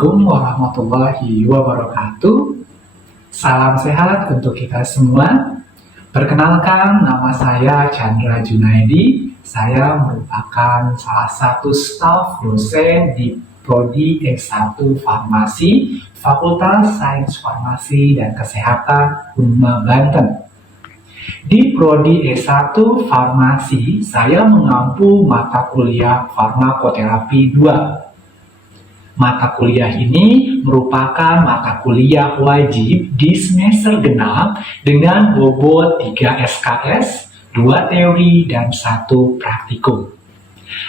Assalamualaikum warahmatullahi wabarakatuh. Salam sehat untuk kita semua. Perkenalkan, nama saya Chandra Junaidi. Saya merupakan salah satu staf dosen di Prodi S1 Farmasi, Fakultas Sains Farmasi dan Kesehatan Unma Banten. Di Prodi S1 Farmasi, saya mengampu mata kuliah Farmakoterapi 2. Mata kuliah ini merupakan mata kuliah wajib di semester genap dengan bobot 3 SKS, 2 teori, dan 1 praktikum.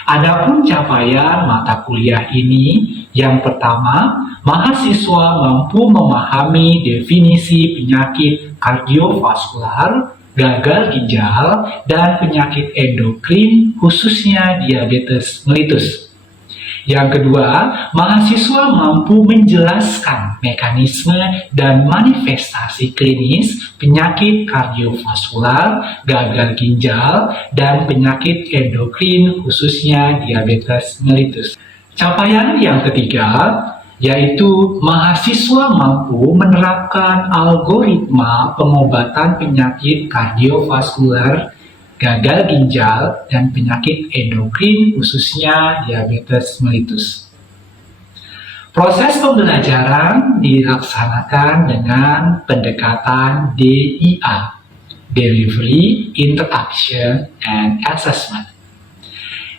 Adapun capaian mata kuliah ini, yang pertama, mahasiswa mampu memahami definisi penyakit kardiovaskular, gagal ginjal, dan penyakit endokrin, khususnya diabetes mellitus. Yang kedua, mahasiswa mampu menjelaskan mekanisme dan manifestasi klinis penyakit kardiovaskular, gagal ginjal, dan penyakit endokrin khususnya diabetes mellitus. Capaian yang ketiga, yaitu mahasiswa mampu menerapkan algoritma pengobatan penyakit kardiovaskular, gagal ginjal, dan penyakit endokrin khususnya diabetes mellitus. Proses pembelajaran dilaksanakan dengan pendekatan DIA, Delivery, Interaction, and Assessment.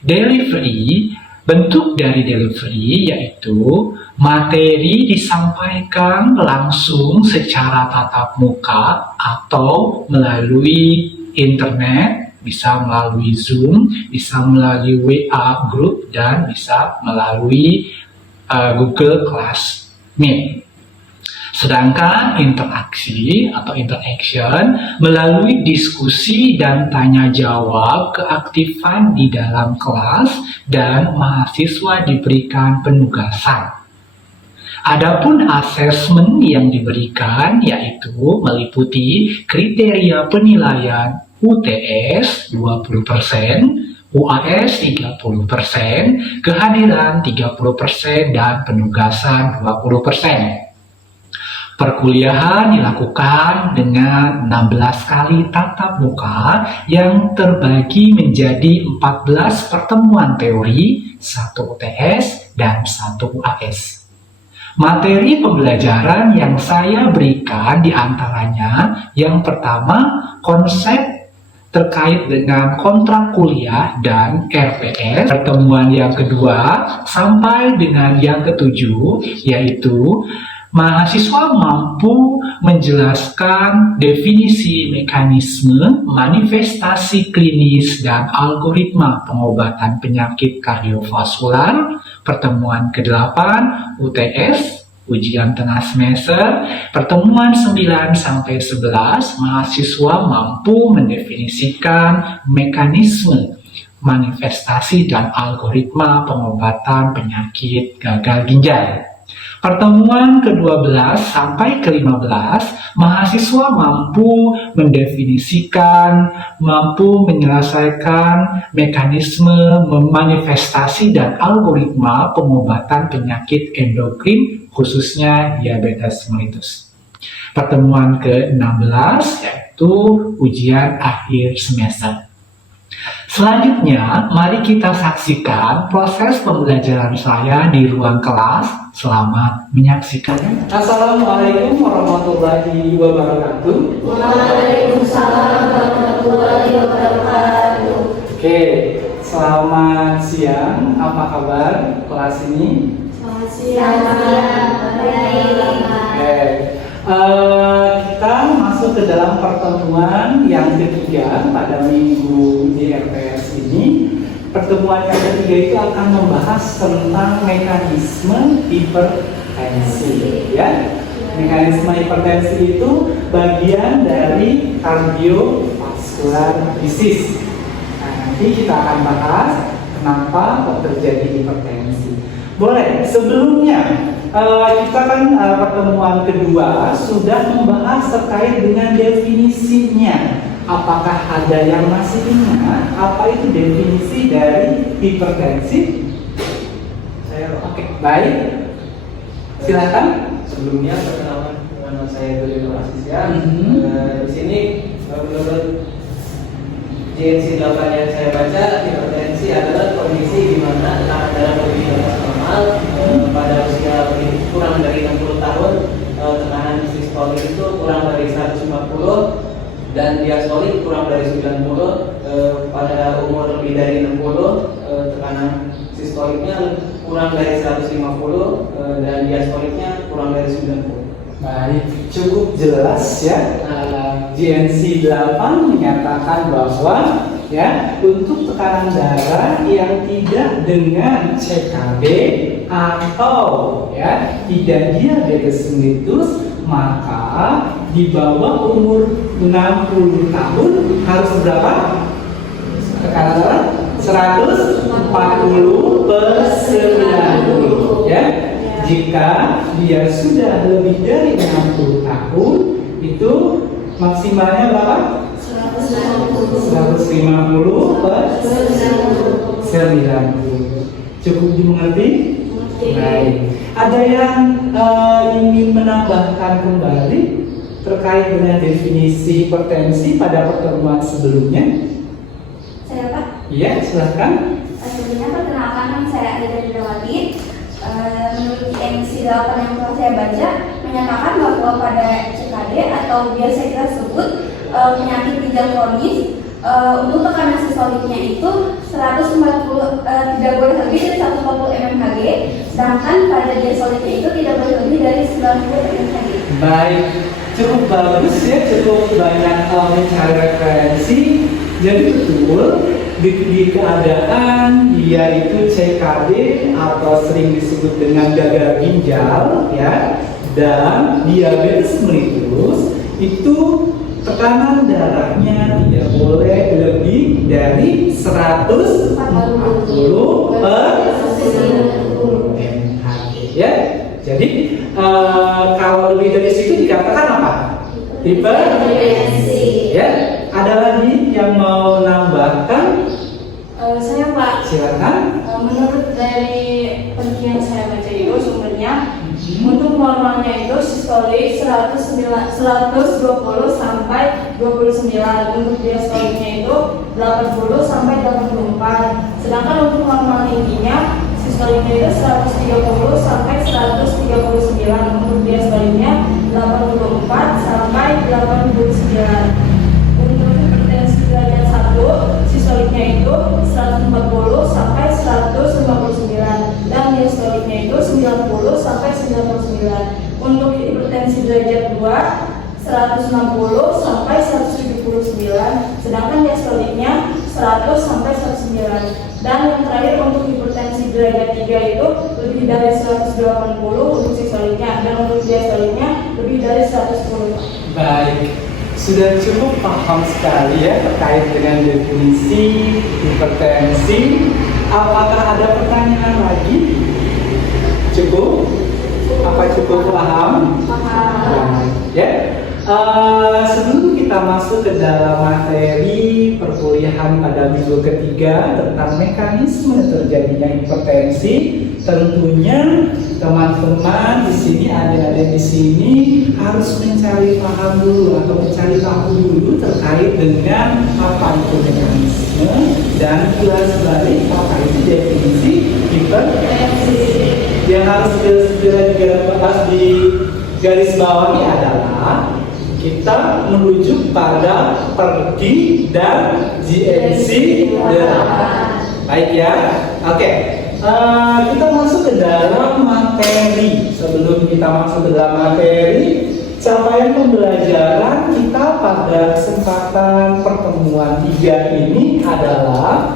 Delivery, bentuk dari delivery yaitu materi disampaikan langsung secara tatap muka atau melalui internet, bisa melalui Zoom, bisa melalui WA Group, dan bisa melalui Google Classmeet. Sedangkan interaksi atau interaction melalui diskusi dan tanya jawab keaktifan di dalam kelas dan mahasiswa diberikan penugasan. Adapun asesmen yang diberikan yaitu meliputi kriteria penilaian UTS 20%, UAS 30%, kehadiran 30%, dan penugasan 20%. Perkuliahan dilakukan dengan 16 kali tatap muka yang terbagi menjadi 14 pertemuan teori, 1 UTS, dan 1 UAS. Materi pembelajaran yang saya berikan diantaranya yang pertama, konsep terkait dengan kontrak kuliah dan RPS. Pertemuan yang kedua sampai dengan yang ketujuh yaitu mahasiswa mampu menjelaskan definisi mekanisme, manifestasi klinis, dan algoritma pengobatan penyakit kardiovaskular. Pertemuan ke-8 UTS, ujian tengah semester. Pertemuan 9 sampai 11 mahasiswa mampu mendefinisikan mekanisme, manifestasi, dan algoritma pengobatan penyakit gagal ginjal. Pertemuan ke-12 sampai ke-15, mahasiswa mampu mendefinisikan, mampu menyelesaikan mekanisme, memanifestasi, dan algoritma pengobatan penyakit endokrin, khususnya diabetes mellitus. Pertemuan ke-16 yaitu ujian akhir semester. Selanjutnya, mari kita saksikan proses pembelajaran saya di ruang kelas. Selamat menyaksikan. Assalamualaikum warahmatullahi wabarakatuh. Waalaikumsalam warahmatullahi wabarakatuh. Oke, selamat siang. Apa kabar kelas ini? Selamat siang. Oke, kita masuk ke dalam pertemuan yang ketiga pada minggu di RPS ini. Pertemuan yang ketiga itu akan membahas tentang mekanisme hipertensi, ya. Mekanisme hipertensi itu bagian dari cardiovascular disease. Nah, nanti kita akan bahas kenapa kok terjadi hipertensi. Boleh, sebelumnya kita kan pertemuan kedua sudah membahas terkait dengan definisinya. Apakah ada yang masih ingat apa itu definisi dari hipertensi? Oke, baik. Silakan. Sebelumnya perkenalkan nama saya Dodi Nur Asisya. Di sini menurut JNC 8 yang saya baca, hipertensi adalah kondisi di mana tekanan darah lebih di atas normal pada usia kurang dari 60 tahun, tekanan sistolik itu kurang dari 150 dan diastolik kurang dari 90. Pada umur lebih dari 60, tekanan sistoliknya kurang dari 150 dan diastoliknya kurang dari 90. Baik, cukup jelas ya. GNC 8 menyatakan bahwa ya untuk tekanan darah yang tidak dengan CKD atau ya tidak diabetes mellitus, maka di bawah umur 60 tahun harus berapa? Tekanan darah 140/90 ya. Jika dia sudah lebih dari 60 tahun, itu maksimalnya berapa? 150/90. Cukup dimengerti? Baik. Ada yang ingin menambahkan kembali terkait dengan definisi hipertensi pada pertemuan sebelumnya? Saya Pak. Iya, silahkan. Sebelumnya perkenalkan, nama saya Aida Drawati. Menurut GNC 8 yang telah saya baca menyatakan bahwa pada CKD atau biasa kita sebut penyakit ginjal kronis, untuk tekanan sistoliknya itu 140 tidak boleh lebih dari 140 mmHg, sedangkan pada diastoliknya itu tidak boleh lebih dari 90 mmHg. Baik, cukup bagus ya, cukup banyak mencari referensi. Jadi betul di keadaan dia itu CKD atau sering disebut dengan gagal ginjal ya, dan diabetes mellitus itu tekanan darahnya tidak boleh lebih dari 140 per mmHg ya. Jadi kalau lebih dari situ dikatakan apa? Hipertensi ya. Ada lagi yang mau nambahkan? Saya Pak. Silakan. Menurut dari penelitian saya baca itu sumbernya untuk normalnya itu sistolik 120 sampai 29, untuk diastoliknya itu 80 sampai 84. Sedangkan untuk normal tingginya sistoliknya itu 130 sampai 139, untuk diastoliknya 84 sampai 89. Untuk hipertensi derajat 1, sistoliknya itu 140 sampai 159 dan diastoliknya itu 90 sampai 99. Untuk hipertensi derajat 2, 160 sampai 179, sedangkan diastoliknya 100 sampai 109. Dan yang terakhir untuk hipertensi derajat 3 itu lebih dari 180 untuk sistoliknya, dan untuk diastoliknya lebih dari 110. Baik, sudah cukup paham sekali ya terkait dengan definisi hipertensi. Apakah ada pertanyaan lagi? Cukup? Apa cukup paham? Paham. Ya. Sebelum kita masuk ke dalam materi perkuliahan pada minggu ketiga tentang mekanisme terjadinya hipertensi, tentunya teman-teman di sini, adik-adik di sini harus mencari paham dulu atau mencari tahu dulu terkait dengan apa itu mekanisme dan kilas balik apa itu definisi hipertensi. Yang harus segera di garis bawahi adalah kita merujuk pada pergi dan GNC 8. Baik ya, oke. Kita masuk ke dalam materi. Sebelum kita masuk ke dalam materi, capaian pembelajaran kita pada kesempatan pertemuan 3 ini adalah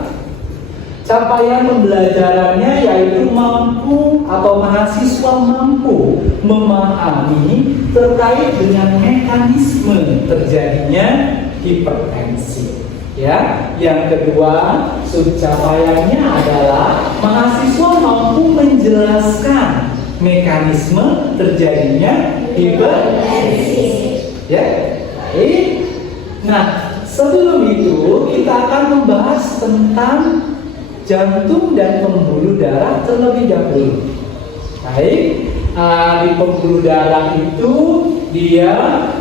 capaian pembelajarannya yaitu mampu atau mahasiswa mampu memahami terkait dengan mekanisme terjadinya hipertensi. Ya, yang kedua, subcapaiannya adalah mahasiswa mampu menjelaskan mekanisme terjadinya hipertensi. Ya, baik. Nah, sebelum itu kita akan membahas tentang jantung dan pembuluh darah terlebih dahulu. Baik, di pembuluh darah itu dia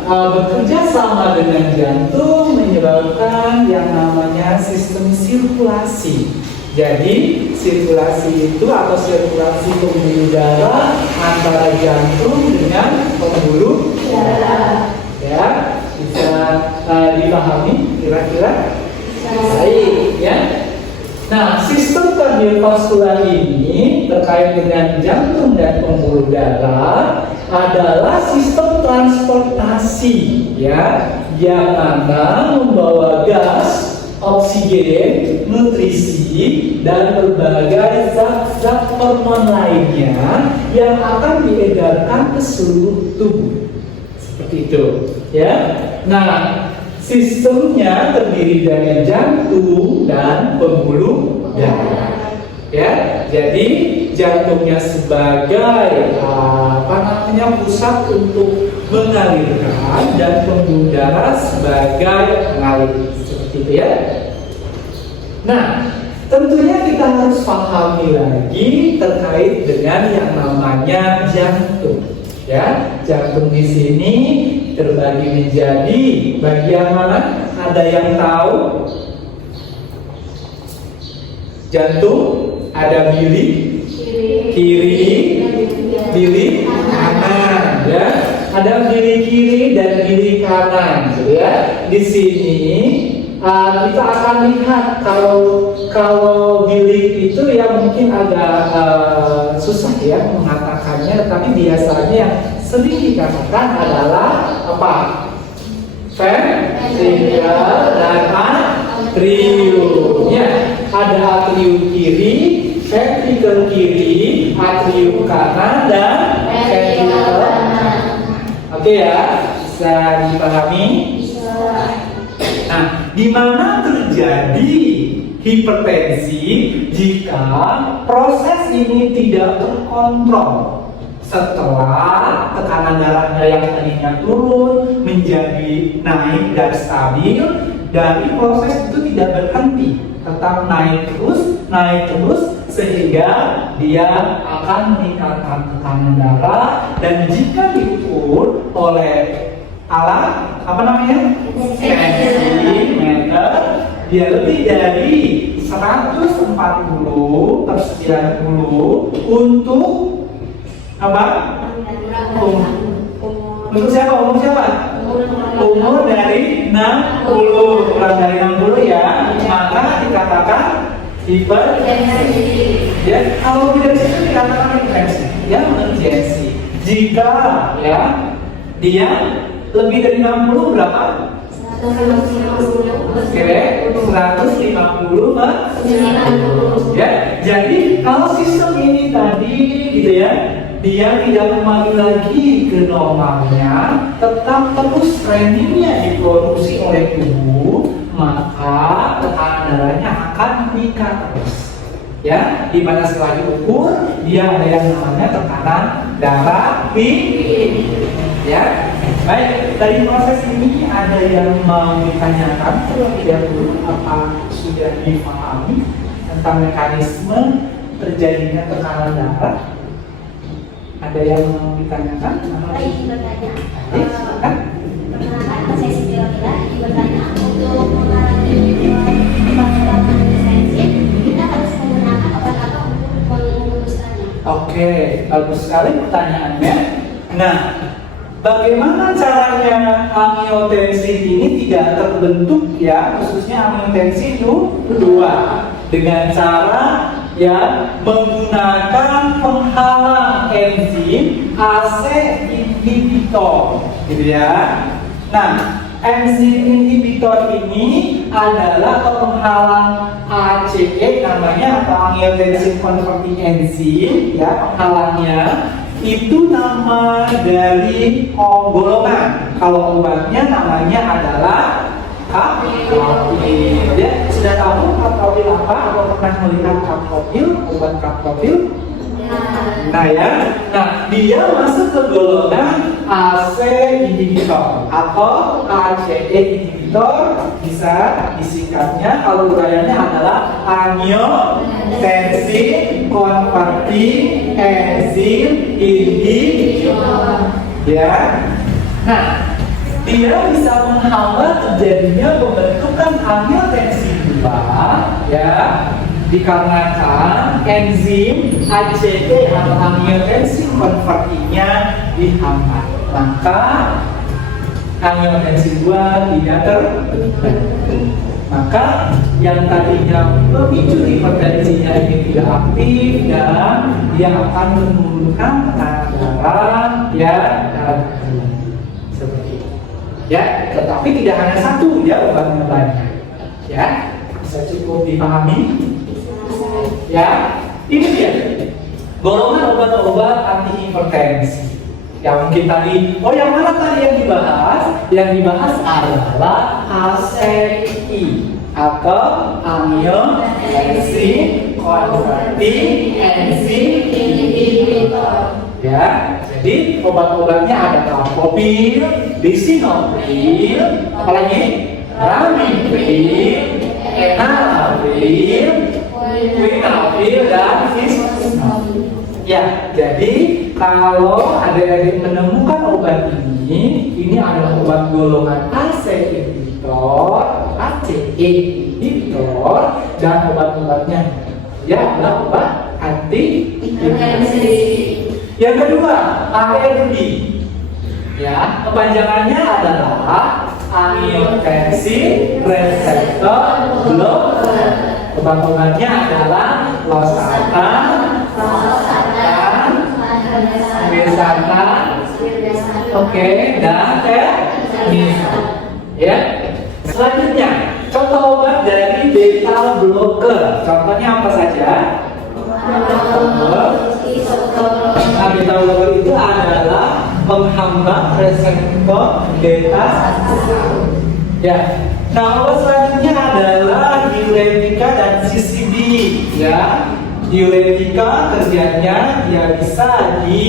bekerja sama dengan jantung menyebabkan yang namanya sistem sirkulasi. Jadi sirkulasi itu atau sirkulasi pembuluh darah antara jantung dengan pembuluh darah. Ya, bisa dipahami kira-kira? Baik, ya. Nah, sistem kardiovaskular ini terkait dengan jantung dan pembuluh darah adalah sistem transportasi, ya, yang mana membawa gas, oksigen, nutrisi, dan berbagai zat-zat hormon lainnya yang akan diedarkan ke seluruh tubuh. Seperti itu, ya. Nah, sistemnya terdiri dari jantung dan pembuluh darah. Ya, jadi jantungnya sebagai pusat untuk mengalirkan dan pembuluh darah sebagai pengalir. Seperti itu, ya. Nah, tentunya kita harus pahami lagi terkait dengan yang namanya jantung. Ya, jantung di sini terbagi menjadi bagian mana? Ada yang tahu? Jantung ada bilik kiri, bilik kanan, ya. Ada bilik kiri dan bilik kanan, gitu ya. Di sini kita akan lihat kalau bilik itu ya mungkin agak susah ya mengatakannya, tapi biasanya yang sering dikatakan adalah apa? Ventrikel dan atrium. Ya, ada atrium kiri, ventrikel kiri, atrium kanan dan ventrikel kanan. Oke ya, bisa dipahami? Nah, di mana terjadi hipertensi jika proses ini tidak terkontrol setelah tekanan darahnya yang tadinya turun menjadi naik dan stabil, dari proses itu tidak berhenti, tetap naik terus sehingga dia akan meningkatkan tekanan darah, dan jika diukur oleh alat apa namanya? Tensimeter, dia lebih dari 140/90 untuk apa? Untuk siapa? Umur siapa? Umur dari 60, kurang dari 60 ya, maka dikatakan hipertensi. Ya, kalau tidak bisa dikatakan hipertensi, ya urgensi. Jika ya dia lebih dari 60 berapa? 150 ya. Jadi kalau sistem ini tadi gitu ya, dia tidak kembali lagi ke normalnya, tetap terus trainingnya diproduksi oleh tubuh, maka tekanan darahnya akan meningkat terus. Ya, di mana setelah diukur dia ada yang namanya tekanan darah tinggi. Ya, baik, dari proses ini ada yang mau ditanyakan terlebih dahulu, apa sudah dipahami tentang mekanisme terjadinya tekanan darah? Ada yang mau ditanyakan? Baik, bertanya. Silakan. Perkenalkan, saya Siti Rafila. Bertanya, untuk mengalami pengembangan hipertensi, kita harus menggunakan obat apa untuk memutuskannya? Oke, bagus sekali pertanyaannya. Nah, bagaimana caranya angiotensin ini tidak terbentuk ya, khususnya angiotensin itu dua, dengan cara ya menggunakan penghalang enzim AC inhibitor, gitu ya. Nah, enzim inhibitor ini adalah penghalang ACE namanya, atau angiotensin converting enzim ya, penghalangnya. Itu nama dari golongan. Kalau obatnya namanya adalah kapropil. Ya, sudah tahu kapropil apa? Atau pernah melihat kapropil, obat kapropil? Nah ya, nah dia masuk ke golongan AC inhibitor atau ACE inhibitor monitor bisa disingkatnya kalau uraiannya adalah angiotensin converting enzim inhibitor. Ya. Nah, dia bisa menghambat terjadinya pembentukan angiotensin 2 ya, dikarenakan enzim ACE atau angiotensin converting-nya dihambat. Maka angiotensin 2 tidak terbentuk. Maka yang tadinya pemicu hipertensinya ini tidak aktif dan dia akan menurunkan tekanan darah ya dalam seperti itu. Ya, tetapi tidak hanya satu ya obatnya banyak. Ya, bisa cukup dipahami. Ya, ini dia golongan obat-obat anti hipertensi. Yang mungkin tadi, yang mana tadi yang dibahas? Yang dibahas adalah ACI atau angiotensin converting enzim inhibitor. Ya, jadi obat-obatnya ada captopril, lisinopril, apalagi ramipril, enalapril, quinapril, dan lisinopril. Ya, jadi kalau adik-adik menemukan obat ini adalah obat golongan ACE inhibitor, dan obat-obatnya ya adalah obat anti hipertensi. Yang kedua, ARB. Ya, kepanjangannya adalah angiotensin receptor blocker. Obat-obatnya adalah losartan, Irbesartan, oke, dan termisal. Ya. Selanjutnya, contoh obat dari beta blocker. Contohnya apa saja? Nah, beta blocker itu adalah menghambat reseptor beta. Ya. Nah, obat selanjutnya adalah diuretika dan CCB. Ya. Diuretika kerjanya dia bisa di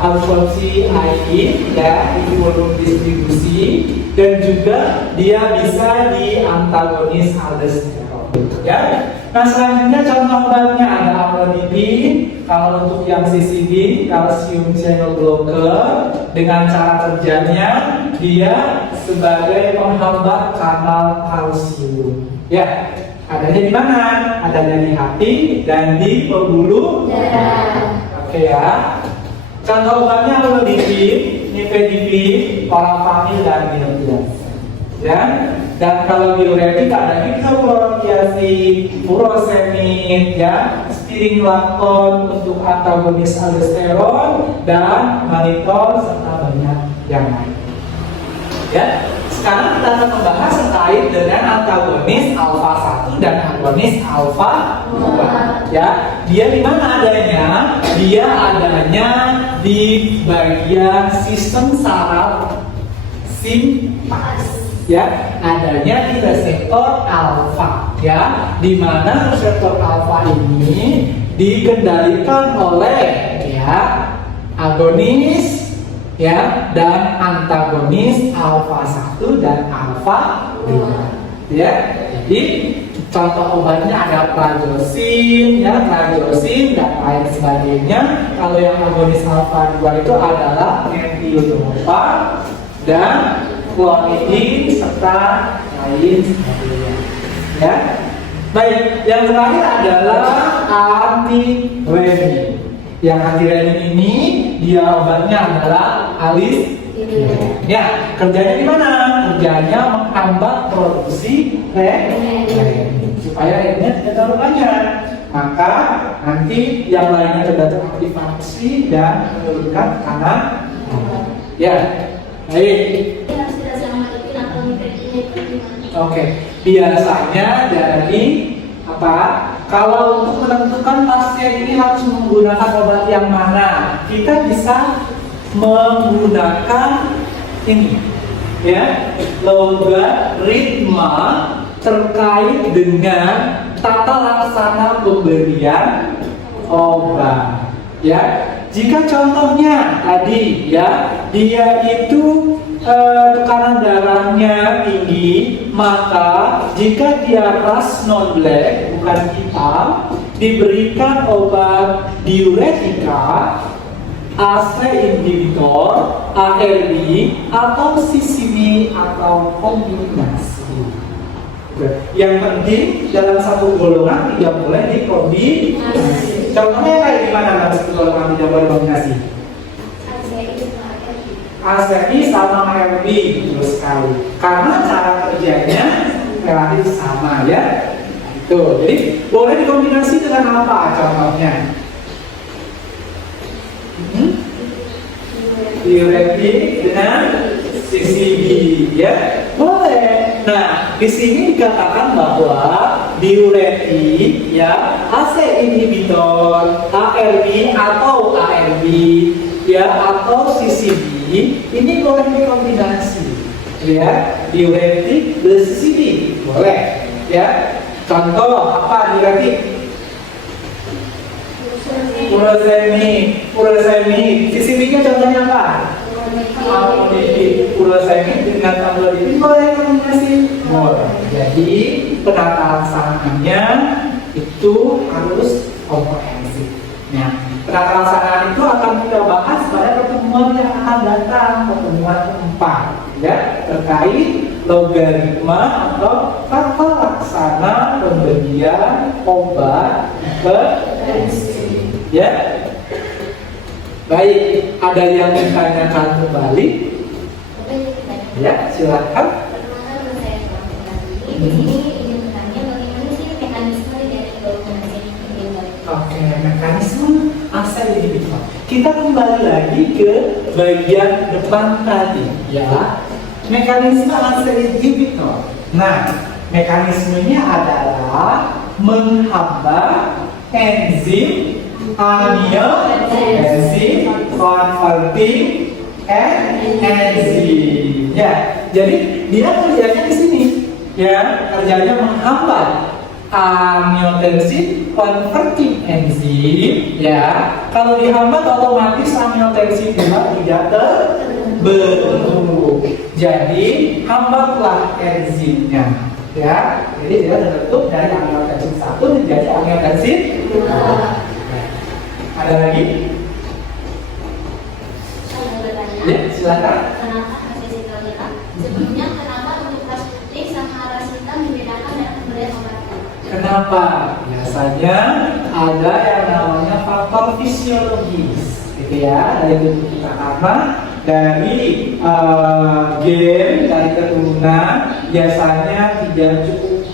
absorpsi air ya, di volume distribusi, dan juga dia bisa di antagonis aldosterone ya. Nah, selanjutnya contoh obatnya ada amlodipin. Kalau untuk yang CCB, calcium channel blocker, dengan cara kerjanya dia sebagai penghambat kanal kalsium ya. Adanya di mana? Adanya di hati dan di pembuluh darah. Oke ya. Contoh obatnya amlodipin, nifedipin, olapamil, dan miltazapine. Ya. Dan kalau diuretik ada hidrochlorotiazid, furosemid, ya, spironolactone untuk antagonis aldosteron, dan malitol, serta banyak yang lain. Ya. Sekarang kita akan membahas terkait dengan antagonis alfa 1 dan antagonis alfa 2. Ya, dia di mana adanya? Dia adanya di bagian sistem saraf simpas. Ya, adanya di reseptor alfa. Ya, di mana reseptor alfa ini dikendalikan oleh ya agonis ya dan antagonis alfa 1 dan alfa 2 ya. Jadi contoh obatnya ada prazosin ya, prazosin dan lain sebagainya. Kalau yang agonis alfa 2 itu adalah methyldopa dan clonidin serta lain sebagainya ya. Baik, yang terakhir adalah antirenin. Yang antirenin ini dia obatnya adalah alis. Ya, kerjanya di mana? Kerjanya menghambat produksi renin supaya reninnya tidak terlalu banyak. Maka nanti yang lainnya tidak teraktivasi dan menurunkan tekanan. Ya, baik. Oke, biasanya dari apa? Kalau untuk menentukan pasien ini harus menggunakan obat yang mana, kita bisa menggunakan ini, ya, logaritma terkait dengan tata laksana pemberian obat. Ya, jika contohnya tadi, ya, dia itu tekanan darahnya tinggi, maka jika dia ras non black bukan hitam, diberikan obat diuretika, ACE inhibitor, ARB, atau CCB atau kombinasi. Yang penting dalam satu golongan tidak boleh dikombinasi. Contohnya kayak gimana dalam satu golongan tidak boleh kombinasi? ACI sama ARB, betul sekali. Karena cara kerjanya relatif sama ya. Tuh, jadi boleh dikombinasi dengan apa contohnya? Diuretik dengan CCB ya, boleh. Nah, di sini dikatakan bahwa diuretik ya, ACE inhibitor, ARB atau ARB ya atau CCB ini boleh dikombinasi ya, diuretik plus CCB boleh ya. Contoh apa diuretik? Furosemid. CCB-nya contohnya apa? Amlodipin. Furosemid dengan amlodipin boleh kombinasi? Boleh. Jadi penata laksanaannya itu harus komprehensif. Nah, penata laksanaan itu akan kita bahas pada pertemuan yang akan datang, pertemuan keempat, ya, terkait logaritma atau tata laksana pemberian obat hipertensi. Ya, baik. Ada yang ditanyakan kembali? Ya, silakan. Oke, mekanisme ACE inhibitor. Kita kembali lagi ke bagian depan tadi, ya. Mekanisme ACE inhibitor. Nah, mekanismenya adalah menghambat enzim angiotensin converting enzim. Ya, jadi dia kerjanya di sini, ya, kerjanya menghambat angiotensin converting enzim. Ya, kalau dihambat otomatis angiotensin tidak terbentuk. Jadi hambatlah enzimnya. Ya, jadi dia terbentuk dari angiotensin 1 menjadi angiotensin 2. Ada lagi? Ya, silakan. Kenapa ACE inhibitor? Sebelumnya kenapa untuk ras putih sama ras hitam dibedakan dalam pemberian obat? Kenapa? Biasanya ada yang namanya faktor fisiologis, gitu ya, dari tubuh kita, karena dari gen dari keturunan biasanya tidak cukup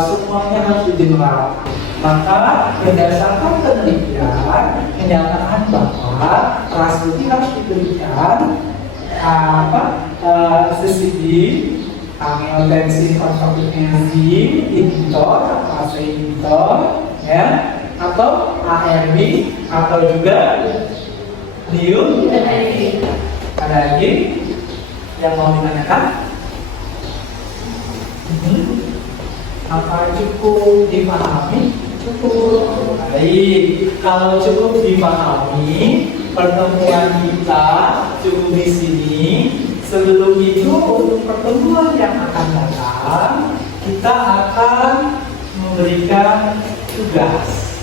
semuanya harus dijelaskan. Maka berdasarkan penelitian menyatakan bahwa ras putih harus diberikan CCB, angiotensin converting enzim inhibitor atau ACE inhibitor, ya, atau ARB atau juga diuretik. Ada lagi yang mau ditanyakan? Apa cukup dipahami? Cukup. Baik, kalau cukup dipahami, pertemuan kita cukup di sini. Sebelum itu, untuk pertemuan yang akan datang, kita akan memberikan tugas.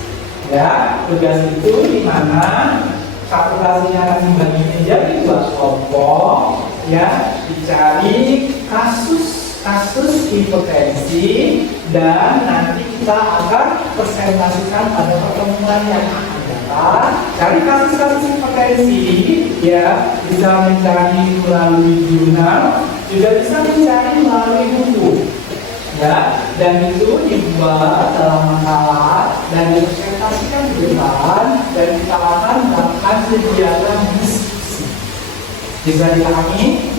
Ya, tugas itu di mana kalkulasinya akan dibagi menjadi 2 kelompok. Ya, dicari kasus hipertensi dan nanti kita akan presentasikan pada pertemuan yang akan datang. Cari kasus hipertensi, ya, bisa mencari melalui jurnal, juga bisa mencari melalui buku, ya, dan itu dibuat dalam makalah dan dipresentasikan di depan, dan kita akan melakukan kegiatan diskusi. Bisa dipahami?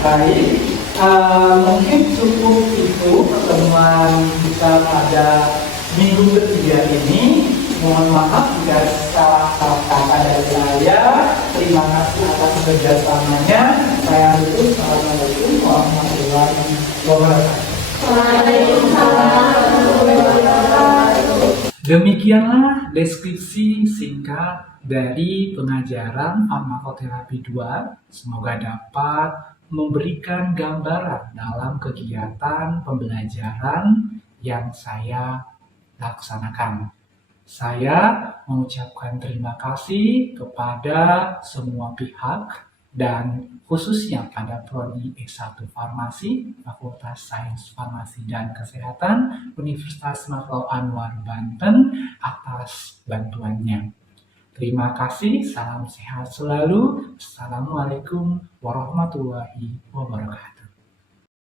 Baik. Mungkin cukup itu pertemuan kita pada minggu ketiga ini. Mohon maaf jika salah kata dari saya. Terima kasih atas kerjasamanya. Saya tutup. Assalamualaikum warahmatullahi wabarakatuh. Waalaikumsalam warahmatullahi wabarakatuh. Demikianlah deskripsi singkat dari pengajaran farmakoterapi 2. Semoga dapat memberikan gambaran dalam kegiatan pembelajaran yang saya laksanakan. Saya mengucapkan terima kasih kepada semua pihak dan khususnya pada Prodi S1 Farmasi, Fakultas Sains Farmasi dan Kesehatan, Universitas Maghlul Anwar Banten atas bantuannya. Terima kasih, salam sehat selalu. Assalamualaikum warahmatullahi wabarakatuh.